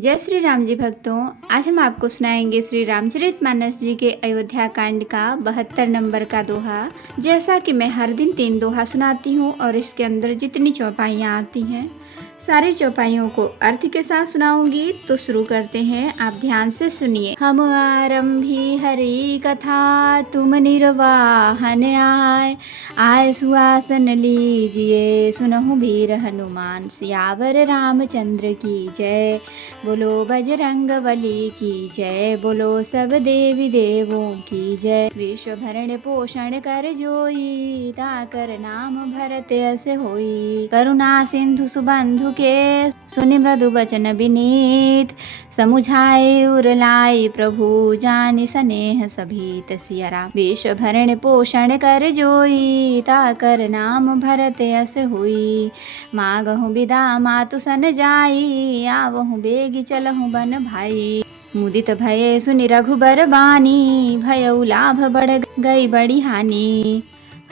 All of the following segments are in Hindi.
जय श्री राम जी भक्तों, आज हम आपको सुनाएंगे श्री रामचरितमानस जी के अयोध्या कांड का 72 नंबर का दोहा। जैसा कि मैं हर दिन 3 दोहा सुनाती हूँ और इसके अंदर जितनी चौपाइयाँ आती हैं सारी चौपाइयों को अर्थ के साथ सुनाऊंगी। तो शुरू करते हैं, आप ध्यान से सुनिए। हम आरंभी हरि कथा, तुम निर्वाहन आय सुहासन लीजिए, सुनहु वीर हनुमान सियावर रामचंद्र की जय। बोलो बजरंग बली की जय, बोलो सब देवी देवों की जय। विश्व भरण पोषण कर जोई, ताकर नाम भरत अस होई। करुणा सिंधु सुबंधु के, सुनि मृदु बचन विनीत। समुझाए उर लाई प्रभु, जानि स्नेह सभीत सिया राम। विश्व भरण पोषण कर जोई, ताकर नाम भरत अस होई। मागहु बिदा मातु सन जाई, आवहु बेगी चलहु बन भाई। मुदित भये सुनि रघुबर बानी, भयउ लाभ बढ़ गई बड़ी हानि।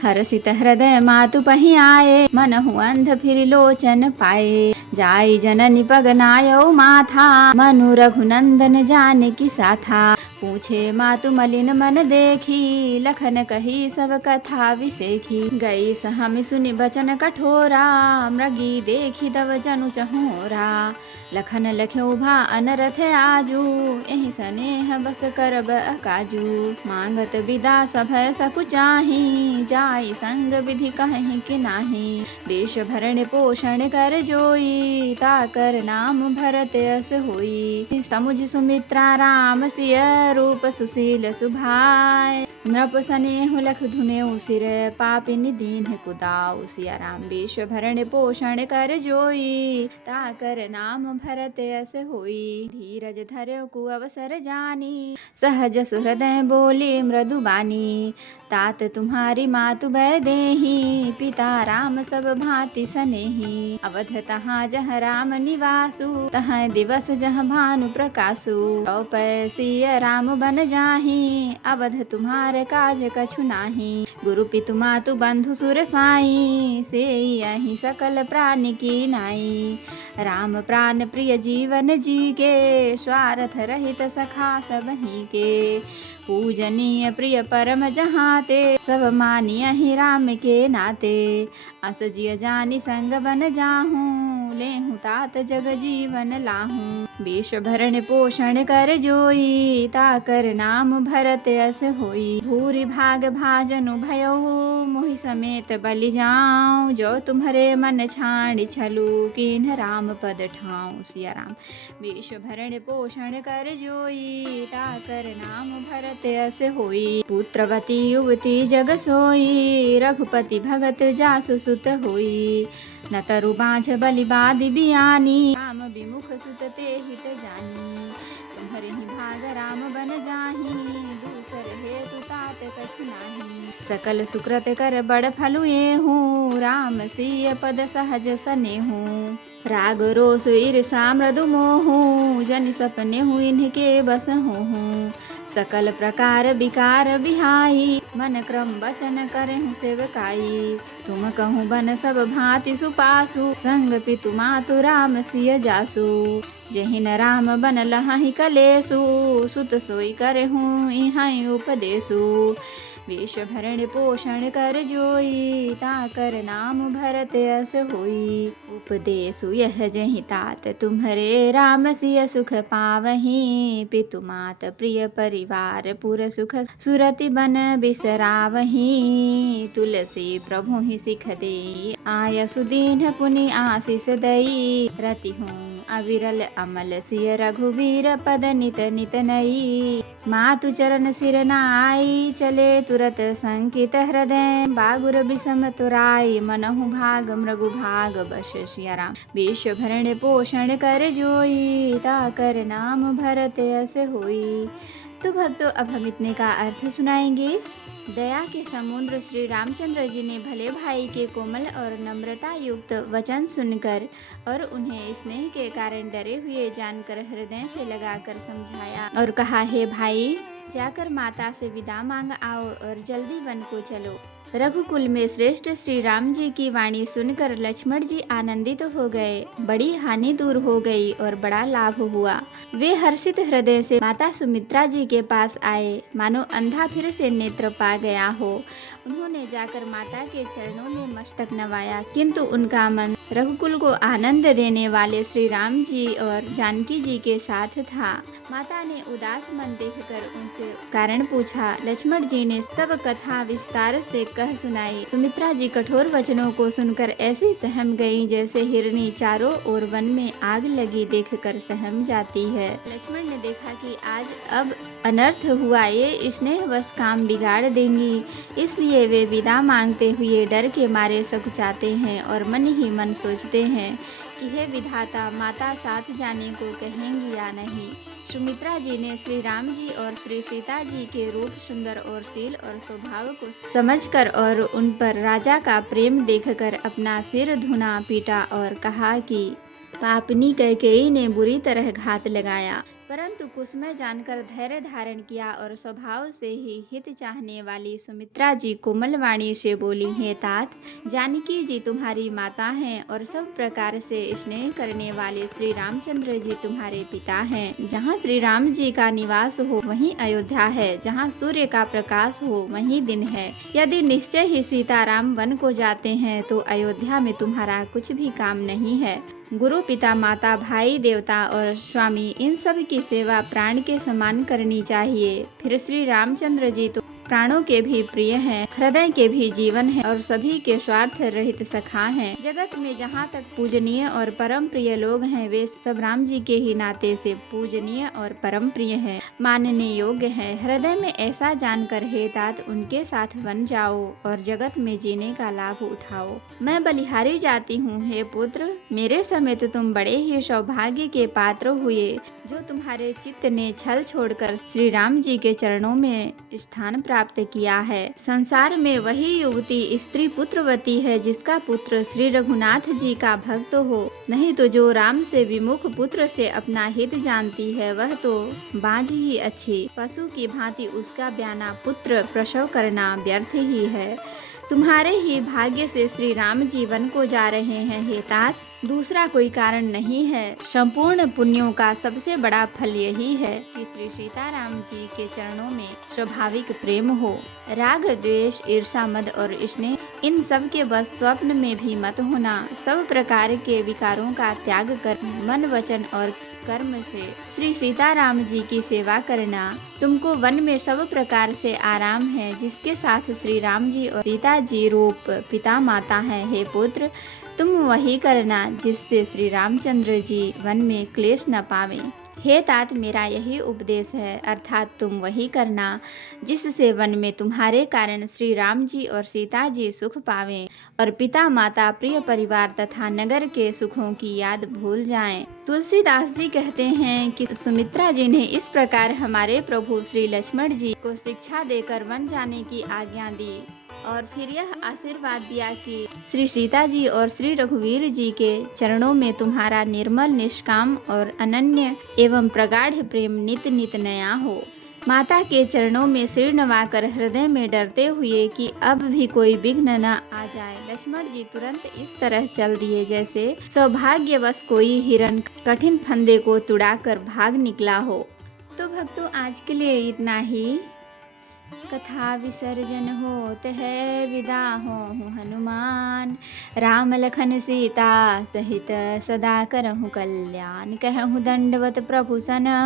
हरषित हृदय मातु पहि आए, मनहु अंध फिर लोचन पाए। जाई जननी पग नायौ माथा, मनु रघुनंदन जानकी साथा। पूछे मातु मलिन मन देखी, लखन कही सब कथा विसेखी। गई सहमि सुनि बचन कठोरा, मृगी देखी दव जनु चहोरा। लखन लख्यो भा अनरथ आजू, एहि स्नेह बस करब काजू। मांगत विदा सभय सकुचाही, जाई संग विधि कहीं कि नाही। वेश भरण पोषण कर जोई, ताकर नाम भरत अस होई। समुझ सुमित्रा राम सिय, रूप सुशील सुभाय। नृप स्नेहु लख धुनेउ सिर, पापिनि दीन्ह कुदाउ सिया राम। वेश भरण पोषण कर जोई, ताकर नाम भरत अस होई। धीरज धर्यो कु अवसर जानी, सहज सुहृदय बोली मृदु बानी। तात तुम्हारी मातु भय देहि, पिता राम सब भांति स्नेही। अवध तहाँ जह राम निवासु, तहाँ दिवस जह भानु प्रकाशु। चौपय सिय राम बन जाहि, अवध तुम्हारे काज कछु नाही। गुरु पितु मातु बंधु सुर साई, सेई अहि सकल प्राणि की नाई। राम प्राण प्रिय जीवन जी के, स्वार्थ रहित सखा सबहि के। पूजनीय प्रिय परम जहाते, सब मानियहि राम के नाते। अस जिय जानि संग बन जाहूँ, लेहूँ तात जग जीवन लाहूँ। वेश भरण पोषण कर जोई, ताकर नाम भरत अस होई। भूरि भाग भाजनु भयउ, मोहि समेत बलि जाऊँ। जो तुम्हारे मन छाड़ छलु, किन्ह राम पद ठाऊँ सिया राम। वेश भरण पोषण कर जोई, ताकर नाम भरत अस होई। पुत्रवती युवती जग सोई, रघुपति भगत जासु सुत होई। न तरु बाँझ बलि बादि बियानी, राम विमुख सुत ते हित जानी। तुम्हरे ही भाग राम बन जाहि, दूसर हेतु तात कछु नाही। सकल सुकृत कर बड़ फलु एहूँ, राम सिय पद सहज सनेहू। राग रोष ईर्षा मृदु मोहू, जनि सपने हूँ इनके बस होहूँ। सकल प्रकार विकार बिहाई, मन क्रम वचन करहु सेवकाई। तुम कहूँ बन सब भांति सुपासु, संग पितु मातु राम सिय जासु। जहि न राम बन लहहि कलेसु, सुत सोई करहूँ इहाई उपदेसु। वेश भरण पोषण कर जोई, ताकर नाम भरत अस होई। उपदेसु यह जहि तात तुम्हरे, राम सिय सुख पावहीं। पितु मात प्रिय परिवार पुर सुख, सुरति बन बिसरावहीं। तुलसी प्रभु ही सिख देई, आयसु दीन्ह पुनि आशीष दई। रति हूँ अविरल अमल सिय, रघुवीर पद नित नित नई। मातु चरण सिर नाई, चले तुरत संकित हृदय। बागुर बिषम तुराई, मनहु भाग मृगु भाग बश सिया राम। वेश भरण पोषण कर जोई, ताकर नाम भरत अस होई। तो भक्तों, अब हम इतने का अर्थ सुनाएंगे। दया के समुद्र श्री रामचंद्र जी ने भले भाई के कोमल और नम्रता युक्त वचन सुनकर और उन्हें स्नेह के कारण डरे हुए जानकर हृदय से लगाकर समझाया और कहा, हे भाई, जाकर माता से विदा मांग आओ और जल्दी वन को चलो। रघुकुल में श्रेष्ठ श्री राम जी की वाणी सुनकर लक्ष्मण जी आनंदित हो गए। बड़ी हानि दूर हो गई और बड़ा लाभ हुआ। वे हर्षित हृदय से माता सुमित्रा जी के पास आए, मानो अंधा फिर से नेत्र पा गया हो। उन्होंने जाकर माता के चरणों में मस्तक नवाया, किंतु उनका मन रघुकुल को आनंद देने वाले श्री राम जी और जानकी जी के साथ था। माता ने उदास मन देखकर उनसे कारण पूछा। लक्ष्मण जी ने सब कथा विस्तार से कह सुनाई। सुमित्रा जी कठोर वचनों को सुनकर ऐसे सहम गईं जैसे हिरनी चारों ओर वन में आग लगी देखकर सहम जाती है। लक्ष्मण ने देखा कि आज अब अनर्थ हुआ, ये स्नेहवश काम बिगाड़ देंगी, इसलिए वे विदा मांगते हुए डर के मारे सकुचाते हैं और मन ही मन सोचते हैं कि हे विधाता, माता साथ जाने को कहेंगी या नहीं। सुमित्रा जी ने श्री राम जी और श्री सीता जी के रूप, सुंदर और शील और स्वभाव को समझकर और उन पर राजा का प्रेम देखकर अपना सिर धुना पीटा और कहा कि पापनी कैकेयी ने बुरी तरह घात लगाया, परंतु कुसुम जानकर धैर्य धारण किया और स्वभाव से ही हित चाहने वाली सुमित्रा जी कोमल वाणी से बोली, हे तात, जानकी जी तुम्हारी माता हैं और सब प्रकार से स्नेह करने वाले श्री रामचंद्र जी तुम्हारे पिता हैं। जहाँ श्री राम जी का निवास हो वहीं अयोध्या है, जहाँ सूर्य का प्रकाश हो वहीं दिन है। यदि निश्चय ही सीताराम वन को जाते हैं तो अयोध्या में तुम्हारा कुछ भी काम नहीं है। गुरु, पिता, माता, भाई, देवता और स्वामी, इन सब की सेवा प्राण के समान करनी चाहिए। फिर श्री रामचंद्र जी तो प्राणों के भी प्रिय हैं, हृदय के भी जीवन हैं और सभी के स्वार्थ रहित सखा हैं। जगत में जहाँ तक पूजनीय और परम प्रिय लोग हैं, वे सब राम जी के ही नाते से पूजनीय और परम प्रिय हैं, मानने योग्य हैं। हृदय में ऐसा जानकर हे तात, उनके साथ बन जाओ और जगत में जीने का लाभ उठाओ। मैं बलिहारी जाती हूँ, हे पुत्र, मेरे समेत तुम बड़े ही सौभाग्य के पात्र हुए, जो तुम्हारे चित्त ने छल छोड़कर श्री राम जी के चरणों में स्थान प्राप्त किया है। संसार में वही युवती स्त्री पुत्रवती है जिसका पुत्र श्री रघुनाथ जी का भक्त हो, नहीं तो जो राम से विमुख पुत्र से अपना हित जानती है वह तो बाँझ ही अच्छी। पशु की भांति उसका ब्याना पुत्र प्रसव करना व्यर्थ ही है। तुम्हारे ही भाग्य से श्री राम जीवन को जा रहे हैं हे तात, दूसरा कोई कारण नहीं है। संपूर्ण पुण्यों का सबसे बड़ा फल यही है कि श्री सीताराम जी के चरणों में स्वाभाविक प्रेम हो। राग, द्वेष, ईर्षा, मद और स्नेह, इन सब के बस स्वप्न में भी मत होना। सब प्रकार के विकारों का त्याग कर मन, वचन और कर्म से श्री सीताराम जी की सेवा करना। तुमको वन में सब प्रकार से आराम है, जिसके साथ श्री राम जी और सीता जी रूप पिता माता हैं। हे पुत्र, तुम वही करना जिससे श्री रामचंद्र जी वन में क्लेश न पावें। हे तात, मेरा यही उपदेश है, अर्थात तुम वही करना जिससे वन में तुम्हारे कारण श्री राम जी और सीता जी सुख पावें और पिता माता, प्रिय परिवार तथा नगर के सुखों की याद भूल जाएं। तुलसीदास जी कहते हैं कि सुमित्रा जी ने इस प्रकार हमारे प्रभु श्री लक्ष्मण जी को शिक्षा देकर वन जाने की आज्ञा दी और फिर यह आशीर्वाद दिया कि श्री सीता जी और श्री रघुवीर जी के चरणों में तुम्हारा निर्मल, निष्काम और अनन्य एवं प्रगाढ़ प्रेम नित नित नया हो। माता के चरणों में सिर नवाकर हृदय में डरते हुए कि अब भी कोई विघ्न न आ जाए, लक्ष्मण जी तुरंत इस तरह चल दिए जैसे सौभाग्यवश कोई हिरण कठिन फंदे को तुड़ाकर भाग निकला हो। तो भक्तों, आज के लिए इतना ही। कथा विसर्जन होत है, विदा हों हनुमान। राम लखन सीता सहित सदा करहु कल्याण। कहूँ दंडवत प्रभु सना,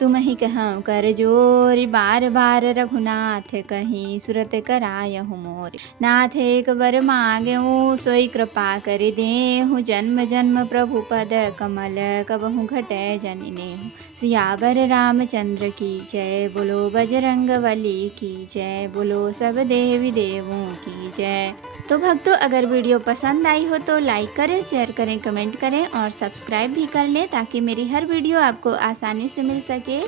तुम ही कहूँ कर जोरी। बार बार रघुनाथ कहीं सुरत करायहु मोर। नाथ एक बर मांगेहूँ, सोई कृपा कर देहु। जन्म जन्म प्रभु पद कमल, कबहु घटै जनिनेहु। सियावर रामचंद्र की जय, बोलो बजरंग बली की जय, बोलो सब देवी देवों की जय। तो भक्तों, अगर वीडियो पसंद आई हो तो लाइक करें, शेयर करें, कमेंट करें और सब्सक्राइब भी कर लें ताकि मेरी हर वीडियो आपको आसानी से मिल सके।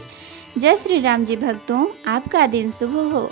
जय श्री राम जी भक्तों, आपका दिन शुभ हो।